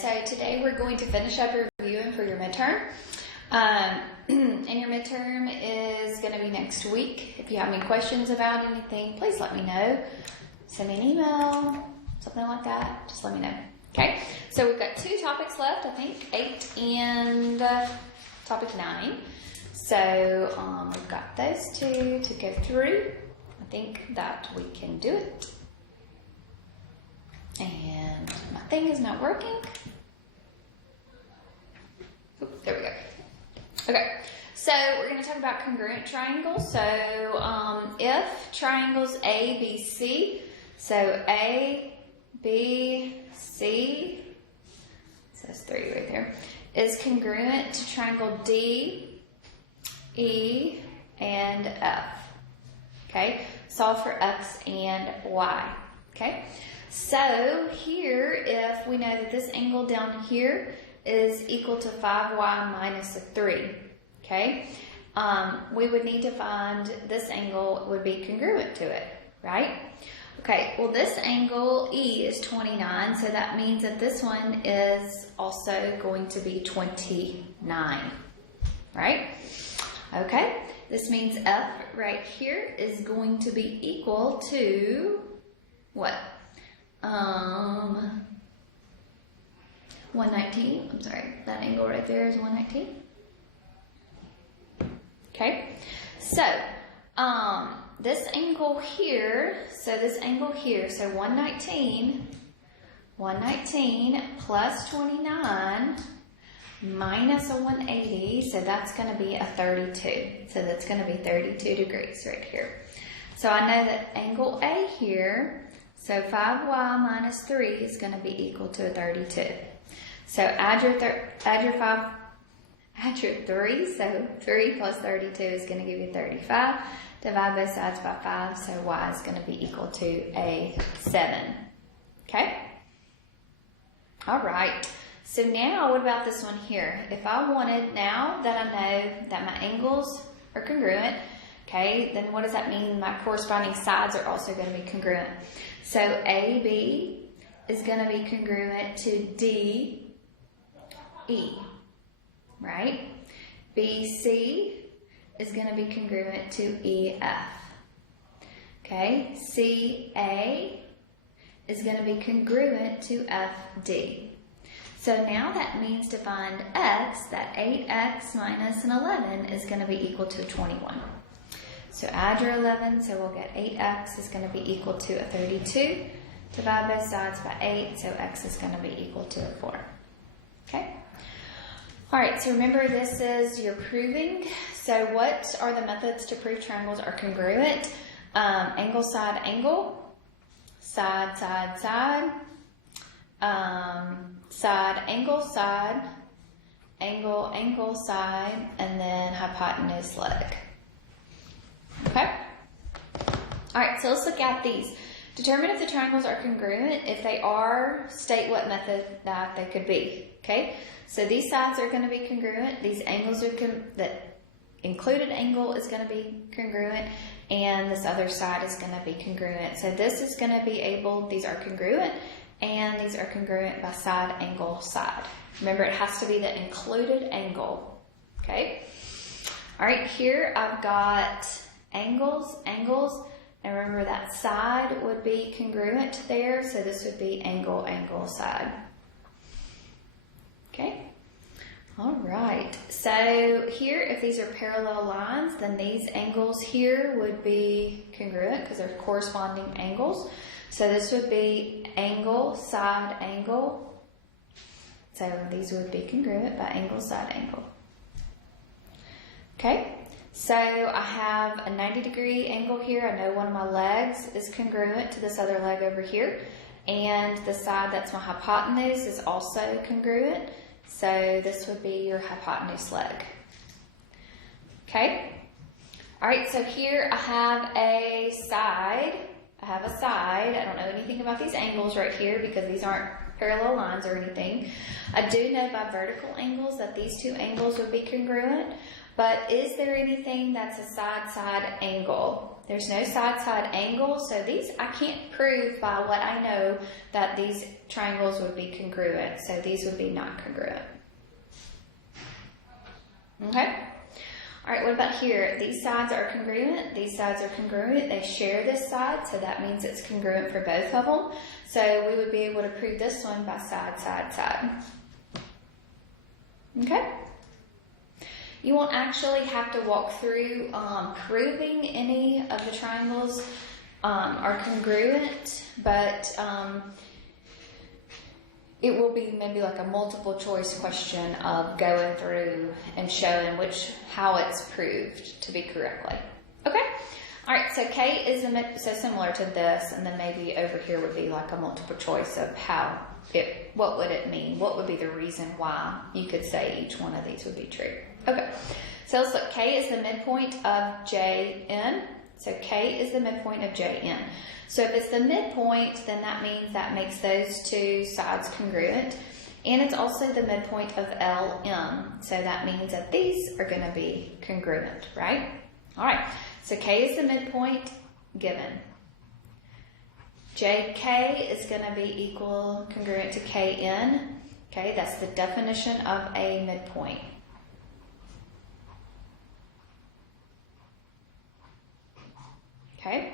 So today we're going to finish up reviewing for your midterm. And your midterm is going to be next week. If you have any questions about anything, please let me know. Send me an email, something like that. Just let me know. Okay, so we've got 2 topics left, I think, 8 and topic 9. So we've got those 2 to go through. I think that we can do it. And my thing is not working. Oop, there we go. Okay, so we're going to talk about congruent triangles. So if triangles A, B, C, so A, B, C, so that's 3 right there, is congruent to triangle D, E, and F. Okay, solve for X and Y. Okay, so here, if we know that this angle down here is equal to 5y minus a 3, okay, we would need to find this angle would be congruent to it, right? Okay, well this angle E is 29, so that means that this one is also going to be 29, right? Okay, this means F right here is going to be equal to what? 119, I'm sorry, that angle right there is 119. Okay, so this angle here, so 119 plus 29 minus a 180, so that's going to be a 32. So that's going to be 32 degrees right here. So I know that angle A here, so 5y minus 3 is going to be equal to a 32. So add your 3, so 3 plus 32 is going to give you 35. Divide both sides by 5, so y is going to be equal to a 7. Okay? All right. So now, what about this one here? If I wanted, now that I know that my angles are congruent, okay, then what does that mean? My corresponding sides are also going to be congruent. So AB is going to be congruent to DE, right? BC is going to be congruent to EF. Okay, CA is going to be congruent to FD. So now that means to find X, that 8X minus an 11 is going to be equal to 21. So add your 11, so we'll get 8X is going to be equal to a 32. Divide both sides by 8, so X is going to be equal to a 4. Okay? Alright, so remember this is your proving. So what are the methods to prove triangles are congruent? Angle, side, angle. Side, side, side. Side, angle, side. Angle, angle, side. And then hypotenuse, leg. Okay? Alright, so let's look at these. Determine if the triangles are congruent. If they are, state what method that they could be. Okay? So these sides are going to be congruent. These angles are that included angle is going to be congruent, and this other side is going to be congruent. So this is going to be these are congruent, and these are congruent by side, angle, side. Remember, it has to be the included angle. Okay? All right, here I've got angles, angles, and remember that side would be congruent there, so this would be angle, angle, side. Okay? All right. So here, if these are parallel lines, then these angles here would be congruent because they're corresponding angles. So this would be angle, side, angle. So these would be congruent by angle, side, angle. Okay? So I have a 90-degree angle here. I know one of my legs is congruent to this other leg over here. And the side that's my hypotenuse is also congruent. So this would be your hypotenuse leg. Okay? Alright, so here I have a side. I don't know anything about these angles right here because these aren't parallel lines or anything. I do know by vertical angles that these 2 angles would be congruent. But is there anything that's a side-side angle? There's no side-side angle, so these I can't prove by what I know that these triangles would be congruent, so these would be not congruent. Okay? Alright, what about here? These sides are congruent, these sides are congruent, they share this side, so that means it's congruent for both of them. So we would be able to prove this one by side, side, side. Okay? You won't actually have to walk through proving any of the triangles are congruent, but it will be maybe like a multiple choice question of going through and showing how it's proved to be correctly. Okay? Alright, so K is so similar to this, and then maybe over here would be like a multiple choice of what would it mean? What would be the reason why you could say each one of these would be true? Okay, so let's look. K is the midpoint of JN. So K is the midpoint of JN. So if it's the midpoint, then that means that makes those two sides congruent. And it's also the midpoint of LM. So that means that these are going to be congruent, right? All right, so K is the midpoint given. JK is going to be congruent to KN. Okay, that's the definition of a midpoint. Okay,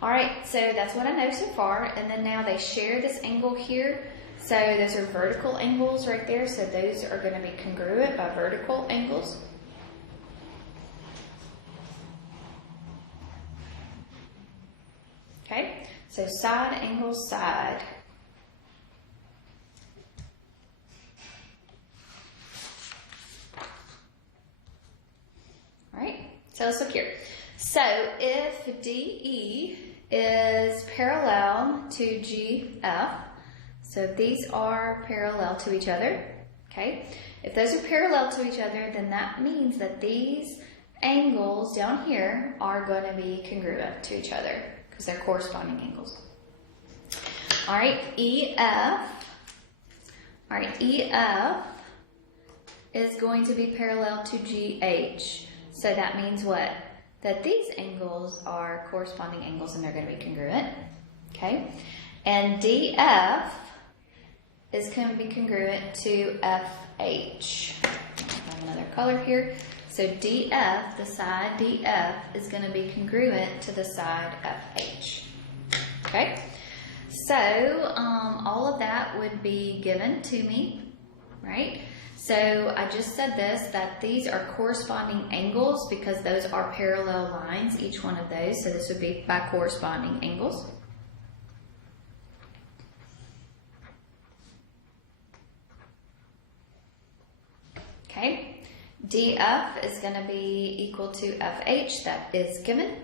all right, so that's what I know so far. And then now they share this angle here. So those are vertical angles right there. So those are going to be congruent by vertical angles. Okay, so side angle, side. All right, so let's look here. So if DE is parallel to GF, so if these are parallel to each other, okay, if those are parallel to each other, then that means that these angles down here are going to be congruent to each other because they're corresponding angles. All right, EF is going to be parallel to GH. So that means what? That these angles are corresponding angles and they're going to be congruent. Okay? And DF is going to be congruent to FH. I have another color here. So DF, the side DF, is going to be congruent to the side FH. Okay? So all of that would be given to me, right? So I just said this, that these are corresponding angles because those are parallel lines, each one of those. So this would be by corresponding angles. Okay, DF is going to be equal to FH, that is given.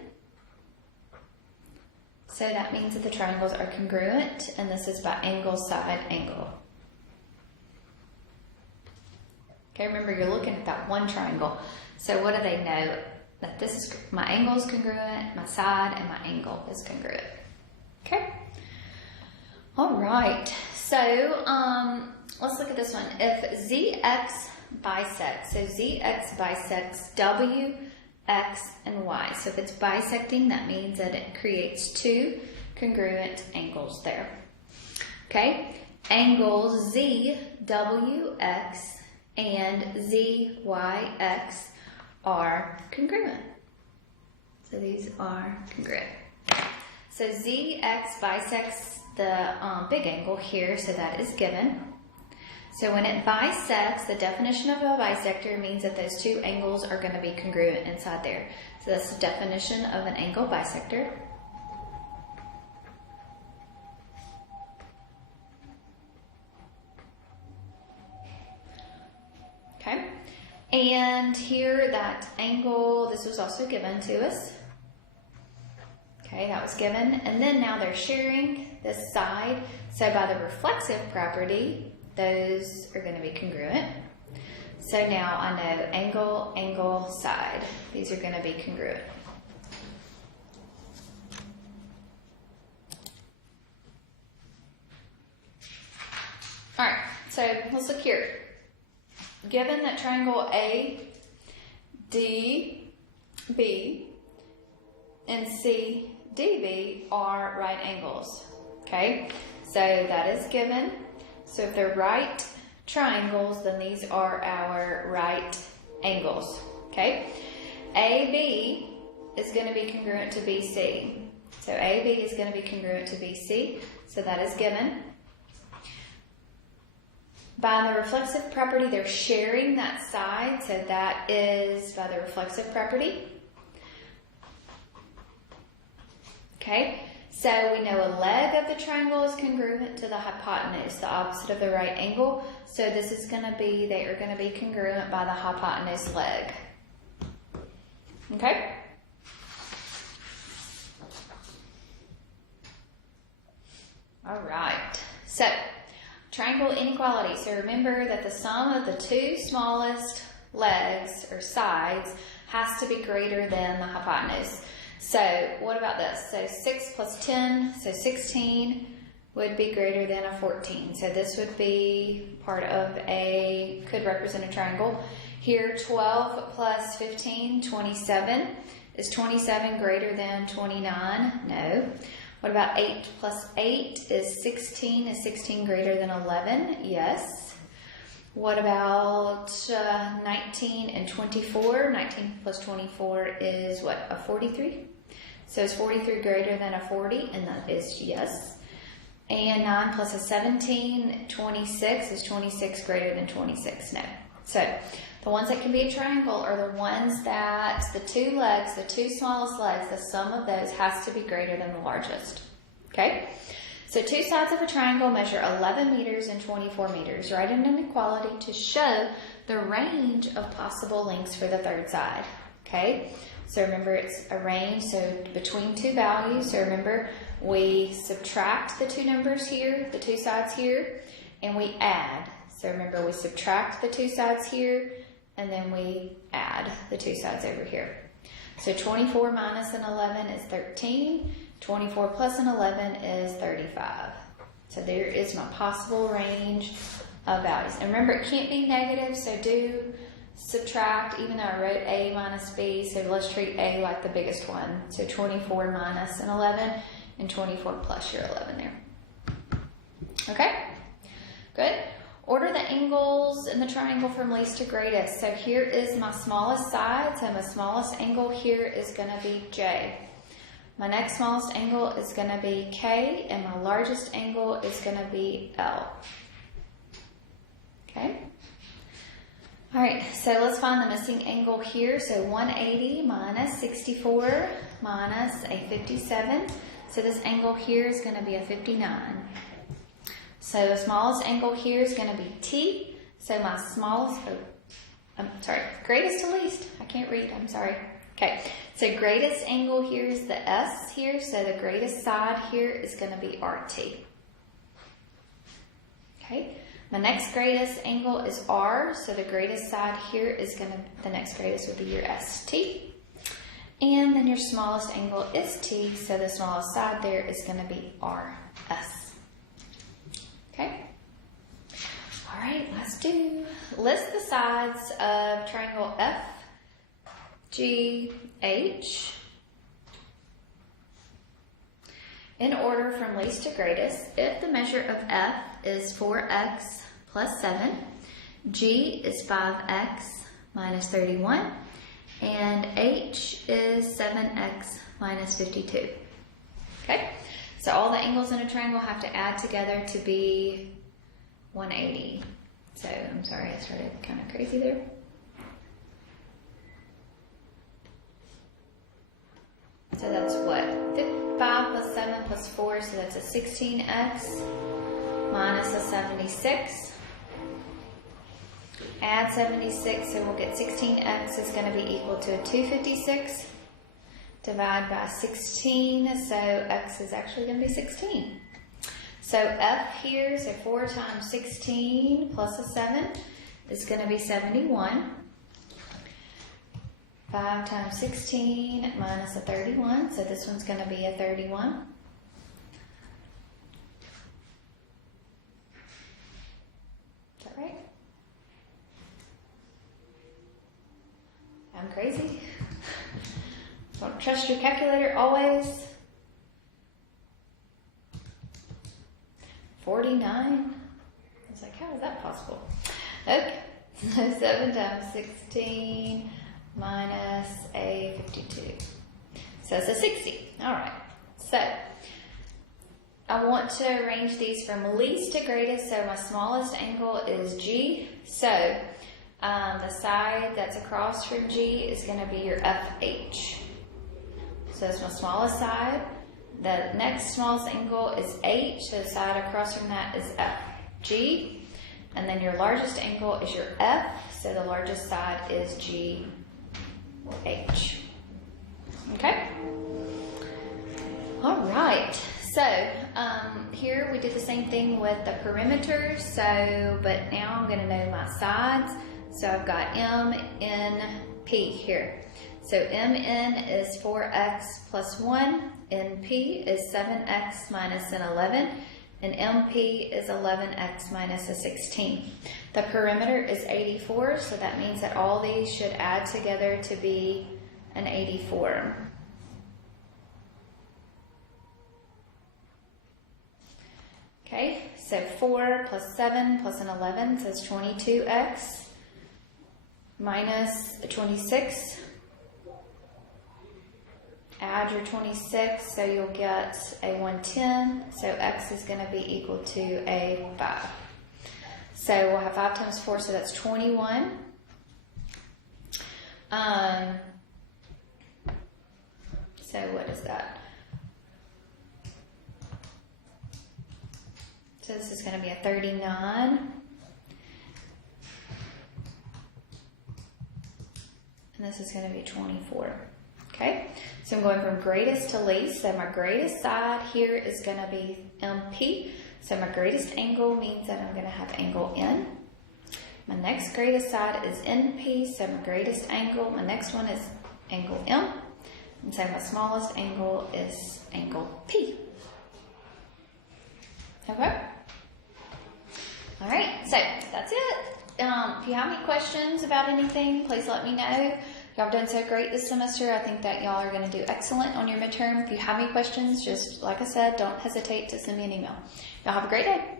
So that means that the triangles are congruent, and this is by angle, side, angle. Okay, remember you're looking at that one triangle. So what do they know? That this is, my angle is congruent, my side and my angle is congruent. Okay? All right, so let's look at this one. If ZX bisects, so ZX bisects W, X, and Y. So if it's bisecting, that means that it creates two congruent angles there. Okay? Angles ZWX and ZYX are congruent. So these are congruent. So ZX bisects the big angle here, so that is given. So when it bisects, the definition of a bisector means that those two angles are going to be congruent inside there. So that's the definition of an angle bisector. Okay, and here that angle, this was also given to us. Okay, that was given. And then now they're sharing this side. So by the reflexive property, those are going to be congruent. So now I know angle, angle, side. These are going to be congruent. All right, so let's look here. Given that triangle ADB and CDB are right angles. Okay, so that is given. So if they're right triangles, then these are our right angles. Okay, AB is going to be congruent to BC. So AB is going to be congruent to BC. So that is given. By the reflexive property, they're sharing that side. So that is by the reflexive property. Okay, so we know a leg of the triangle is congruent to the hypotenuse, the opposite of the right angle. So this is going to be, they are going to be congruent by the hypotenuse leg. Okay? All right. So, triangle inequality. So remember that the sum of the two smallest legs or sides has to be greater than the hypotenuse. So what about this? So 6 plus 10, so 16 would be greater than a 14. So this would be part of a, could represent a triangle. Here 12 plus 15, 27. Is 27 greater than 29? No. What about 8 plus 8 is 16? Is 16 greater than 11? Yes. What about 19 and 24? 19 plus 24 is what? A 43? So is 43 greater than a 40? And that is yes. And 9 plus a 17, 26. Is 26 greater than 26? No. So the ones that can be a triangle are the ones that the two legs, the two smallest legs, the sum of those has to be greater than the largest. Okay? So two sides of a triangle measure 11 meters and 24 meters. Write an inequality to show the range of possible lengths for the third side. Okay? So remember it's a range, so between two values. So remember we subtract the two numbers here, the two sides here, and we add. So remember we subtract the two sides here, and then we add the two sides over here. So 24 minus an 11 is 13. 24 plus an 11 is 35. So there is my possible range of values. And remember, it can't be negative, so do subtract, even though I wrote A minus B, so let's treat A like the biggest one. So 24 minus an 11, and 24 plus your 11 there. Okay? Good. Order the angles in the triangle from least to greatest. So here is my smallest side. So my smallest angle here is going to be J. My next smallest angle is going to be K. And my largest angle is going to be L. Okay? All right, so let's find the missing angle here. So 180 minus 64 minus a 57. So this angle here is going to be a 59. So the smallest angle here is going to be T. So my smallest, greatest to least. I can't read, I'm sorry. Okay, so greatest angle here is the S here. So the greatest side here is going to be RT. Okay, my next greatest angle is R. So the greatest side here is going to, the next greatest would be your ST. And then your smallest angle is T. So the smallest side there is going to be RS. Okay. All right, let's list the sides of triangle FGH in order from least to greatest. If the measure of F is 4x plus 7, G is 5x minus 31, and H is 7x minus 52. Okay? So all the angles in a triangle have to add together to be 180. So I'm sorry, I started kind of crazy there. So that's what? 5 plus 7 plus 4, so that's a 16x minus a 76. Add 76, so we'll get 16x is going to be equal to a 256. Divide by 16, so x is actually going to be 16. So F here, so 4 times 16 plus a 7 is going to be 71. 5 times 16 minus a 31, so this one's going to be a 31. Is that right? I'm crazy. Don't trust your calculator always. 49. I was like, how is that possible? Okay. 7 times 16 minus a 52. So it's a 60. All right. So I want to arrange these from least to greatest. So my smallest angle is G. So the side that's across from G is going to be your FH. So that's my smallest side. The next smallest angle is H. So the side across from that is FG. And then your largest angle is your F. So the largest side is GH. Okay? All right. So here we did the same thing with the perimeter. So, but now I'm going to know my sides. So I've got M, N, P here. So MN is 4x plus 1, NP is 7x minus an 11, and MP is 11x minus a 16. The perimeter is 84, so that means that all these should add together to be an 84. Okay, so 4 plus 7 plus an 11 says 22x minus 26. Add your 26, so you'll get a 110. So x is going to be equal to a 5. So we'll have 5 times 4, so that's 21. So what is that? So this is going to be a 39. And this is going to be 24. Okay, so I'm going from greatest to least. So my greatest side here is going to be MP. So my greatest angle means that I'm going to have angle N. My next greatest side is NP. So my greatest angle, my next one is angle M. And so my smallest angle is angle P. Okay. All right, so that's it. If you have any questions about anything, please let me know. Y'all have done so great this semester. I think that y'all are going to do excellent on your midterm. If you have any questions, just like I said, don't hesitate to send me an email. Y'all have a great day.